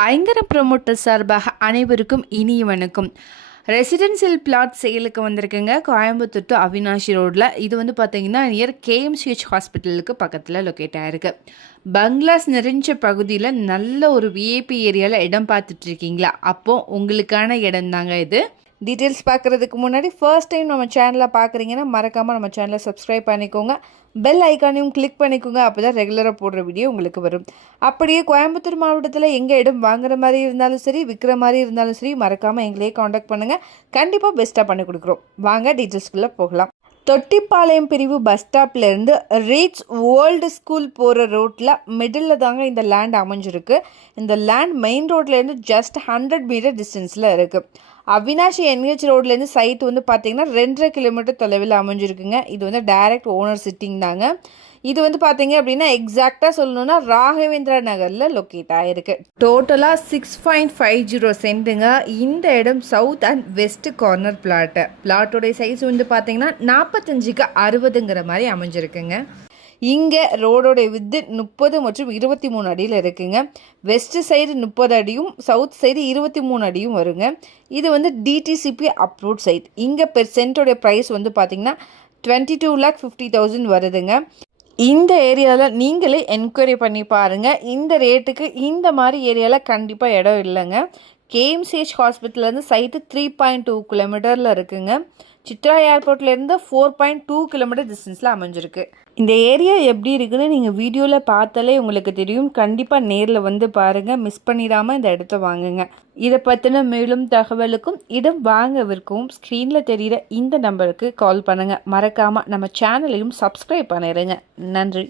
ஐங்கர promoter சார்பாக அனைவருக்கும் இனிய வணக்கம். ரெசிடென்சியல் பிளாட் சேலுக்கு வந்திருக்குங்க கோயம்புத்தூர் டு அவினாஷி ரோட்டில். இது வந்து பார்த்தீங்கன்னா நியர் கேஎம்சிஹெச் ஹாஸ்பிட்டலுக்கு பக்கத்தில் லொக்கேட் ஆகிருக்கு. பங்களாஸ் நிறைஞ்ச பகுதியில் நல்ல ஒரு விஐபி ஏரியாவில் இடம் பார்த்துட்ருக்கீங்களா? அப்போது உங்களுக்கான இடம் தாங்க இது. டீட்டெயில்ஸ் பார்க்குறதுக்கு முன்னாடி ஃபர்ஸ்ட் டைம் நம்ம சேனலை பார்க்குறீங்கன்னா மறக்காமல் நம்ம சேனலை சப்ஸ்கிரைப் பண்ணிக்கோங்க, பெல் ஐக்கானையும் கிளிக் பண்ணிக்கோங்க. அப்போ தான் ரெகுலராக போடுற வீடியோ உங்களுக்கு வரும். அப்படியே கோயம்புத்தூர் மாவட்டத்தில் எங்கே இடம் வாங்குற மாதிரி இருந்தாலும் சரி, விற்கிற மாதிரி இருந்தாலும் சரி, மறக்காமல் எங்களையே காண்டாக்ட் பண்ணுங்கள். கண்டிப்பாக பெஸ்ட்டாக பண்ணி கொடுக்குறோம். வாங்க டீட்டெயில்ஸ்குள்ளே போகலாம். தொட்டிப்பாளையம் பிரிவு பஸ் ஸ்டாப்லேருந்து ரீட்ஸ் வேர்ல்டு ஸ்கூல் போகிற ரோட்டில் மிடில் தாங்க இந்த லேண்ட் அமைஞ்சிருக்கு. இந்த லேண்ட் மெயின் ரோட்லேருந்து ஜஸ்ட் 100 மீட்டர் டிஸ்டன்ஸில் இருக்குது. அவினாஷி என்ஹெச் ரோட்லேருந்து சைட் வந்து பார்த்தீங்கன்னா 2.5 கிலோமீட்டர் தொலைவில் அமைஞ்சிருக்குங்க. இது வந்து டைரக்ட் ஓனர் சிட்டிங் தாங்க. இது வந்து பார்த்தீங்க அப்படின்னா எக்ஸாக்டாக சொல்லணும்னா ராகவேந்திரா நகரில் லொக்கேட் ஆகிருக்கு. டோட்டலாக 6.50 சென்ட்டுங்க. இந்த இடம் சவுத் அண்ட் வெஸ்ட் கார்னர் பிளாட்டோடைய சைஸ் வந்து பார்த்தீங்கன்னா 45க்கு 60ங்கிற மாதிரி அமைஞ்சிருக்குங்க. இங்கே ரோடோடைய வித்து 30 மற்றும் 23 அடியில் இருக்குங்க. வெஸ்ட் சைடு 30 அடியும் சவுத் சைடு 23 அடியும் வருங்க. இது வந்து டிடிசிபி அப்ரூவ்ட் சைட். இங்கே பெர் சென்ட்டோடைய ப்ரைஸ் வந்து பார்த்திங்கன்னா 22,50,000 வருதுங்க. இந்த ஏரியாவில் நீங்களே என்கொயரி பண்ணி பாருங்கள். இந்த ரேட்டுக்கு இந்த மாதிரி ஏரியாவில் கண்டிப்பாக இடம் இல்லைங்க. கேஎம்சிஹெச் ஹாஸ்பிட்டல்லேருந்து சைட்டு 3.2 கிலோமீட்டரில் இருக்குங்க. சித்ரா ஏர்போர்ட்லேருந்து 4.2 கிலோமீட்டர் டிஸ்டன்ஸில் அமைஞ்சிருக்கு. இந்த ஏரியா எப்படி இருக்குன்னு நீங்கள் வீடியோவில் பார்த்தாலே உங்களுக்கு தெரியும். கண்டிப்பாக நேரில் வந்து பாருங்கள், மிஸ் பண்ணிடாமல் இந்த இடத்த வாங்குங்க. இதை பற்றின மேலும் தகவலுக்கும் இடம் வாங்க விற்கவும் ஸ்க்ரீனில் தெரிகிற இந்த நம்பருக்கு கால் பண்ணுங்கள். மறக்காமல் நம்ம சேனலையும் சப்ஸ்கிரைப் பண்ணிடுங்க. நன்றி.